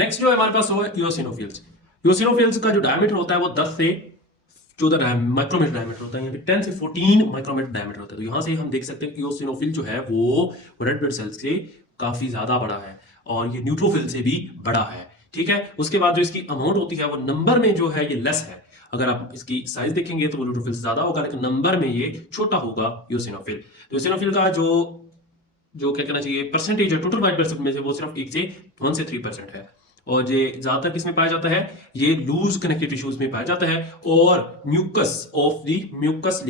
Next जो है हमारे पास वो है इओसिनोफिल्स। इओसिनोफिल्स का जो डायमीटर होता है वो 10 से 14 माइक्रोमीटर डायमीटर होता है, यहाँ पे 10 से 14 माइक्रोमीटर डायमीटर होता है। तो यहाँ से हम देख सकते हैं कि इओसिनोफिल जो है वो रेड ब्लड सेल्स से काफी ज्यादा बड़ा है और ये न्यूट्रोफिल से भी बड़ा है। ठीक है, उसके बाद जो इसकी अमाउंट होती है वो नंबर में जो है ये लेस है। अगर आप इसकी साइज देखेंगे तो वो न्यूट्रोफिल से ज्यादा होगा, लेकिन नंबर में ये छोटा होगा इओसिनोफिल। तो इओसिनोफिल का जो जो क्या कहना चाहिए परसेंटेज है टोटल वाइट ब्लड सेल में से वो सिर्फ 1 से 3% है। और ये ज्यादातर किसमें पाया जाता है, ये लूज कनेक्टिव टिश्यूज में पाया जाता है। और म्यूकस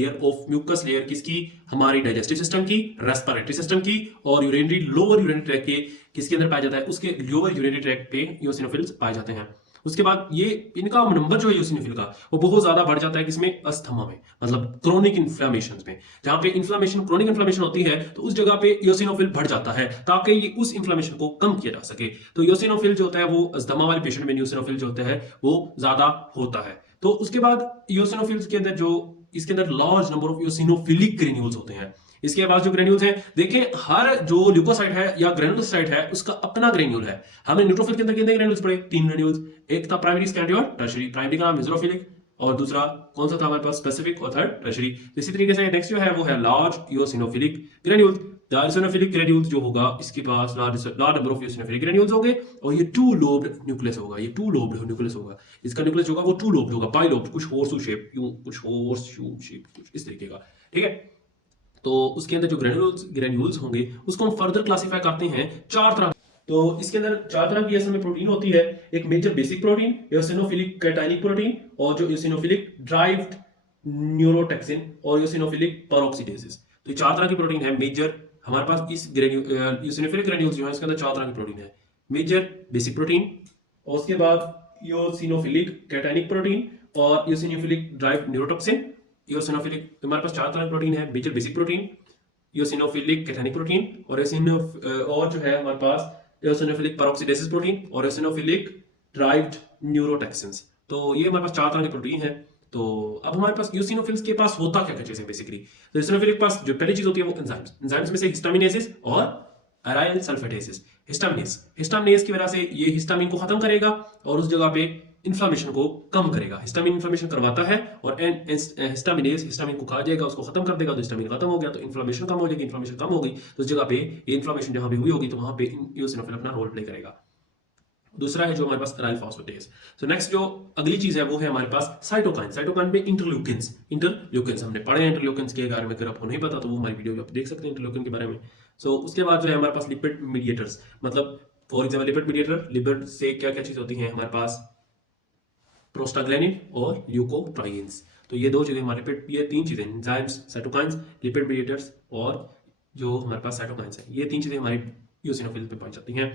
लेयर किसकी, हमारी डाइजेस्टिव सिस्टम की, रेस्पिरेटरी सिस्टम की और लोअर यूरिनरी ट्रैक्ट के किसके अंदर पाया जाता है, उसके लोअर यूरिनरी ट्रैक्ट पे इओसिनोफिल्स पाए जाते हैं। उसके बाद ये इनका नंबर जो है इओसिनोफिल का वो बहुत ज्यादा बढ़ जाता है किसमें, अस्थमा में, मतलब क्रोनिक इन्फ्लेमेशन में। जहां पे इन्फ्लेमेशन क्रोनिक इन्फ्लेमेशन होती है तो उस जगह पे इओसिनोफिल बढ़ जाता है ताकि ये उस इन्फ्लेमेशन को कम किया जा सके। तो इओसिनोफिल जो होता है वो अस्थमा वाले पेशेंट में इओसिनोफिल जो होता है वो ज्यादा होता है। तो उसके बाद इओसिनोफिल्स के अंदर जो इसके अंदर large number of eosinophilic granules होते हैं। इसके बाद जो ग्रेन्यूल्स हैं, देखें हर जो ल्यूकोसाइट है या ग्रेनुलोसाइट है उसका अपना ग्रेन्यूल है। हमने न्यूट्रोफिल के अंदर कितने ग्रेन्यूल्स पढ़े, 3 ग्रेन्यूल्स। एक था प्राइमरी, सेकेंडरी और टर्शरी। प्राइमरी का नाम मेसोफिलिक और दूसरा कौन सा था हमारे पास, स्पेसिफिक और थर्ड टर्शरी। इसी तरीके से नेक्स्ट जो है वो है large eosinophilic granules. The eosinophilic granules जो होगा इसके पास large number of eosinophilic granules होंगे और ये 2 लोब्ड न्यूक्लियस होगा। ये 2 लोब्ड न्यूक्लियस होगा, इसका न्यूक्लियस होगा वो 2 लोब्ड होगा, बाइलोब्ड, कुछ हॉर्सशू शेप, यूं कुछ हॉर्सशू शेप, कुछ इस तरीके का। ठीक है, तो उसके अंदर जो ग्रेन्यूल्स होंगे उसको हम फर्दर क्लासिफाई करते हैं 4 तरह। तो इसके अंदर 4 तरह की असल में प्रोटीन होती है। एक major basic protein, eosinophilic cationic protein और जो इओसिनोफिलिक ड्राइव्ड न्यूरोटॉक्सिन और इओसिनोफिलिक पेरोक्सीडेजेस। तो ये 4 तरह की प्रोटीन है मेजर हमारे पास। इस इओसिनोफिलिक ग्रेन्यूल्स जो है इसके अंदर 4 तरह की प्रोटीन है। मेजर बेसिक प्रोटीन और उसके बाद इओसिनोफिलिक कैटायनिक प्रोटीन और इओसिनोफिलिक ड्राइव्ड न्यूरोटॉक्सिन। इओसिनोफिलिक हमारे पास 4 तरह की प्रोटीन है, major basic protein, eosinophilic cationic protein और जो है हमारे पास इओसिनोफिलिक पेरोक्सीडेसिस प्रोटीन और इओसिनोफिलिक ड्राइव्ड न्यूरोटॉक्सिन्स। तो ये हमारे पास 4 तरह की प्रोटीन है। तो अब हमारे पास इओसिनोफिल्स के पास होता क्या क्या चीजें बेसिकली। तो इओसिनोफिल के पास जो पहली चीज होती है वो एंजाइम्स में से हिस्टामिनेसिस और अराइल सल्फेटेसिस। हिस्टामिनेस की वजह से ये हिस्टामिन को खत्म करेगा और उस जगह पे इन्फ्लेमेशन को कम करेगा। हिस्टामिन इन्फ्लेमेशन करवाता है और हिस्टामिनेस हिस्टामिन को खा जाएगा, उसको खत्म कर देगा। तो हिस्टामिन खत्म हो गया तो इन्फ्लेमेशन कम हो जाएगी, इन्फ्लेमेशन कम हो गई तो उस जगह पे ये इन्फ्लेमेशन जहां पे हुई होगी तो वहां पे इओसिनोफिल अपना रोल प्ले करेगा। दूसरा है जो हमारे पास अराइल फॉस्फेटेस। तो नेक्स्ट जो अगली चीज है वो है हमारे पास साइटोकाइन। साइटोकाइन में इंटरल्यूकिन्स हमने पढ़े हैं। इंटरल्यूकिन्स के बारे में अगर आपको नहीं पता तो वो हमारी वीडियो आप देख सकते हैं इंटरल्यूकिन के बारे में। सो उसके बाद जो है हमारे पास लिपिड मीडिएटर्स, मतलब for example lipid mediator, lipid से क्या क्या चीज होती है हमारे पास, प्रोस्टाग्लैंडिन और ल्यूकोट्राइन्स। तो ये 2 चीजें हमारे पेट, ये 3 चीजें एंजाइम्स, साइटोकाइंस, लिपिड मीडिएटर्स और जो हमारे पास साइटोकाइंस है, ये 3 चीजें हमारी इओसिनोफिल पे पाई जाती हैं।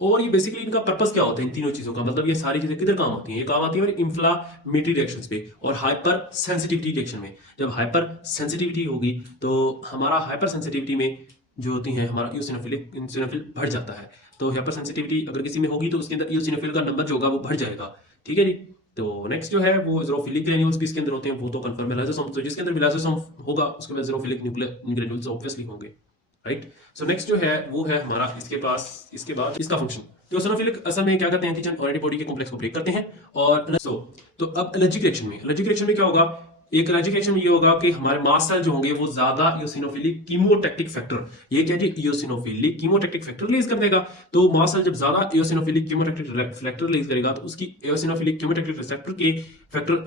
और ये बेसिकली इनका पर्पस क्या होता है इन तीनों चीजों का, मतलब ये सारी चीजें किधर काम आती हैं, ये काम आती है इंफ्लामेटरी रिएक्शंस पे और हाइपर सेंसिटिविटी रिएक्शन में। जब हाइपर सेंसिटिविटी होगी तो हमारा हाइपर सेंसिटिविटी में जो होती है हमारा इओसिनोफिल बढ़ जाता है। तो हाइपर सेंसिटिविटी अगर किसी में होगी तो उसके अंदर इओसिनोफिल का नंबर जो होगा वो बढ़ जाएगा। ठीक है जी। तो नेक्स्ट जो है वो ज़ीरोफिलिक ग्रेन्यूल्स भी इसके अंदर होते हैं, वो तो कंफर्म है। लाइसोसोम, तो जिसके अंदर लाइसोसोम होगा उसके बाद ज़ीरोफिलिक ग्रेन्यूल्स ऑब्वियसली होंगे, राइट। सो नेक्स्ट जो है वो है हमारा इसके पास, इसके बाद इसका फंक्शन। तो इओसिनोफिलिक असल में क्या करते हैं, एंटीजन और एंटीबॉडी के कॉम्प्लेक्स को ब्रेक करते हैं। और तो अब एलर्जिक रिएक्शन में क्या होगा, एक एलर्जिक रिएक्शन में ये होगा कि हमारे मास्ट सेल जो होंगे वो ज्यादा इओसिनोफिलिक कीमोटैक्टिक फैक्टर, ये क्या जी, इओसिनोफिलिक कीमोटैक्टिक फैक्टर रिलीज कर देगा। तो मास्ट सेल जब ज्यादा इओसिनोफिलिक कीमोटैक्टिक फैक्टर रिलीज करेगा तो उसकी इओसिनोफिलिक कीमोटैक्टिक रिसेप्टर के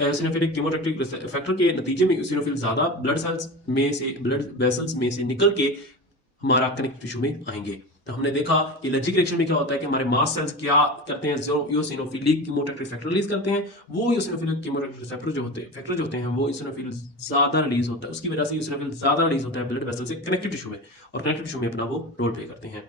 इओसिनोफिलिक कीमोटैक्टिक फैक्टर के नतीजे में इओसिनोफिल ज्यादा ब्लड सेल्स में से, ब्लड वेसल्स में से निकल के हमारा कनेक्टिव टिश्यू में आएंगे। तो हमने देखा कि एलर्जिक रिएक्शन में क्या होता है कि हमारे मास्ट सेल्स क्या करते हैं, जो इओसिनोफिलिक कीमोटैक्टिक फैक्टर रिलीज करते हैं। वो इओसिनोफिलिक कीमोटैक्टिक रिसेप्टर जो होते हैं, फैक्टर जो होते हैं, वो इओसिनोफिल ज्यादा रिलीज होता है, उसकी वजह से इओसिनोफिल ज्यादा रिलीज होता है ब्लड वेसल से कनेक्टिव टिश्यू में और कनेक्टिव टिश्यू में अपना वो रोल प्ले करते हैं।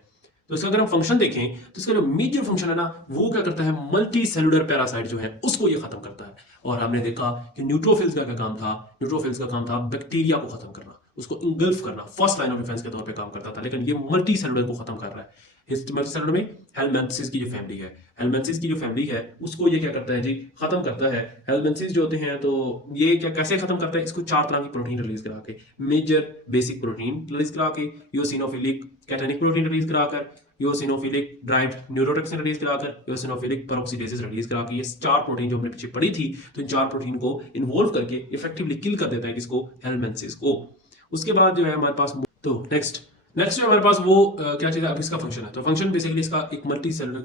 तो इसका अगर हम फंक्शन देखें तो इसका जो मेजर फंक्शन है ना वो क्या करता है, मल्टी सेलुलर पैरासाइट जो है उसको ये खत्म करता है। और हमने देखा कि न्यूट्रोफिल्स का क्या काम था, न्यूट्रोफिल्स का काम था बैक्टीरिया को खत्म करना, उसको इंगल्फ करना, फर्स्ट लाइन ऑफ डिफेंस के तौर पे काम करता था। लेकिन ये मल्टी सेलुलर को खत्म कर रहा है। मल्टी सेलुलर में हेलमेंथिस की जो फैमिली है, हेलमेंथिस की जो फैमिली है उसको ये क्या करता है जी, खत्म करता है। हेलमेंथिस जो होते हैं तो ये क्या कैसे खत्म करता है, इसको 4 तरह की प्रोटीन रिलीज करा के, मेजर बेसिक प्रोटीन रिलीज करा के, इओसिनोफिलिक कैटायनिक प्रोटीन रिलीज कराकर, यूसिनोफिलिक ड्राइव्ड न्यूरोटॉक्सिन रिलीज कराकर, यूसिनोफिलिक पेरोक्सीडेसिस रिलीज करा के, ये 4 प्रोटीन जो हमने पीछे पढ़ी थी, तो इन 4 प्रोटीन को इन्वॉल्व करके इफेक्टिवली किल कर देता है किसको, हेलमिंथेस को। उसके बाद जो है हमारे पास, तो नेक्स्ट जो हमारे पास वो क्या चीज़ है, अब इसका फंक्शन है। तो फंक्शन बेसिकली इसका एक मल्टी सेलुलर,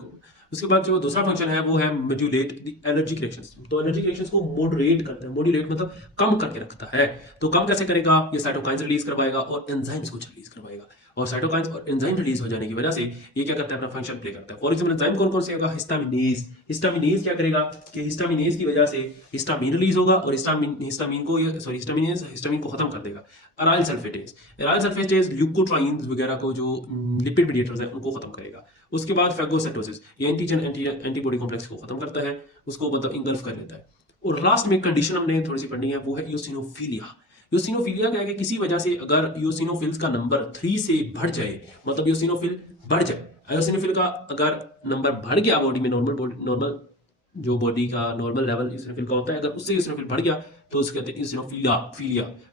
उसके बाद जो दूसरा फंक्शन है वो है मॉड्यूलेट द एलर्जिक रिएक्शंस। तो एलर्जिक रिएक्शंस को मॉडरेट करता है, मॉड्यूलेट मतलब कम करके रखता है। तो कम कैसे करेगा, ये साइटोकाइंस रिलीज करवाएगा और एंजाइम्स को रिलीज करवाएगा, और साइटोकाइंस और एंजाइम रिलीज हो जाने की वजह से ये क्या करता है, अपना फंक्शन प्ले करता है। फॉर एग्जांपल एंजाइम कौन कौन से होगा, हिस्टामिनेज। हिस्टामिनेज क्या करेगा कि हिस्टामिनेज की वजह से हिस्टामिन रिलीज होगा और हिस्टामिन को खत्म कर देगा। अराइल सल्फेटेज ल्यूकोट्राइन्स वगैरह को, जो लिपिड मीडिएटर्स हैं, उनको खत्म करेगा। उसके बाद फैगोसाइटोसिस, ये एंटीजन एंटीबॉडी कॉम्प्लेक्स को खत्म करता है, उसको मतलब इंगल्फ कर लेता है। और लास्ट में कंडीशन हमने थोड़ी सी पढ़नी है, वो है यूसिनोफिलिया। यूसिनोफिलिया क्या है कि किसी वजह से अगर यूसिनोफिल्स का नंबर 3 से बढ़ जाए, मतलब यूसिनोफिल बढ़ जाए, यूसिनोफिल का अगर नंबर बढ़ गया बॉडी में, नॉर्मल जो बॉडी का नॉर्मल लेवल यूसिनोफिल का होता है, अगर उससे यूसिनोफिल बढ़ गया तो उसे कहते हैं यूसिनोफिलिया,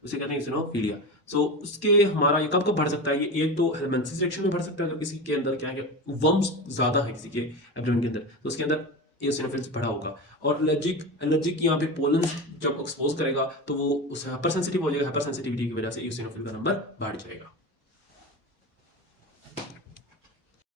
उसे कहते हैं यूसिनोफिलिया। सो उसके हमारा ये कब बढ़ सकता है, ये एक तो हेलमिंथेस रिएक्शन में बढ़ सकता है, अगर किसी के अंदर क्या है, वर्म्स ज्यादा है किसी के एब्डोमेन के अंदर, तो उसके अंदर एसिनोफिल्स बढ़ा होगा। और एलर्जिक यहाँ पे पोलन जब एक्सपोज करेगा तो वो उस हाइपर सेंसिटिव हो जाएगा, हाइपर सेंसिटिविटी की वजह से एसिनोफिल का नंबर बढ़ जाएगा।